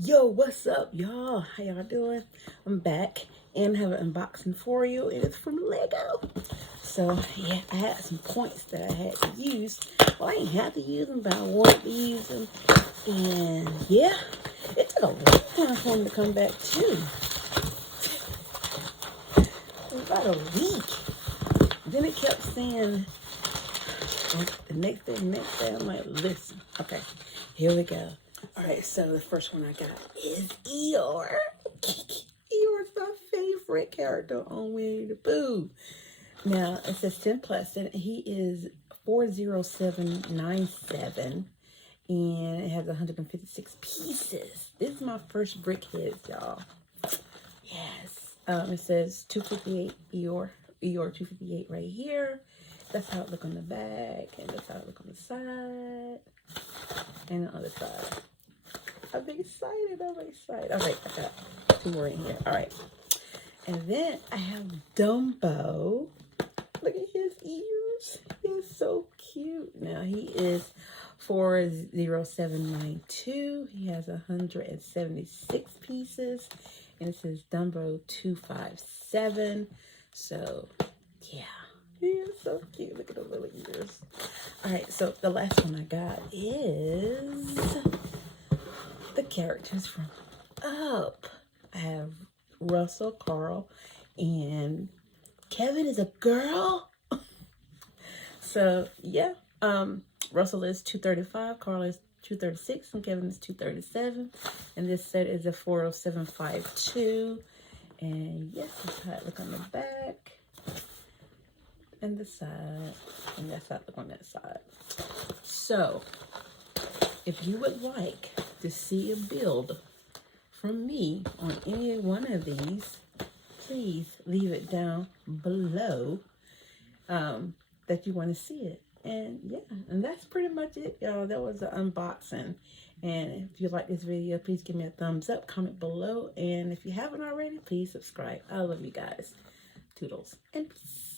Yo, what's up, y'all? How y'all doing? I'm back and have an unboxing for you, and it's from Lego. So, yeah, I had some points that I had to use. Well, I didn't have to use them, but I wanted to use them. And, yeah, it took a long time for them to come back, too. It was about a week. Then it kept saying, the next day, I'm like, listen, okay, here we go. All right, so the first one I got is Eeyore. Eeyore's my favorite character on Winnie the Pooh. Now, it says 10 plus, and he is 40797, and it has 156 pieces. This is my first Brickheadz, y'all. Yes. It says 258 Eeyore 258 right here. That's how it look on the back, and that's how it look on the side, and the other side. I'm excited. Okay, I got two more in here. All right. And then I have Dumbo. Look at his ears. He is so cute. Now, he is 40792. He has 176 pieces. And it says Dumbo 257. So, yeah. He is so cute. Look at the little ears. All right, so the last one I got is the characters from Up. I have Russell, Carl, and Kevin is a girl. So yeah, Russell is 235, Carl is 236, and Kevin is 237. And this set is a 40752. And yes, that's how it look on the back and the side, and that's how it look on that side. So if you would like to see a build from me on any one of these, please leave it down below that you want to see it. And yeah, and that's pretty much it, y'all. That was the unboxing. And if you like this video, please give me a thumbs up, comment below, and if you haven't already, please subscribe. I love you guys. Toodles and peace.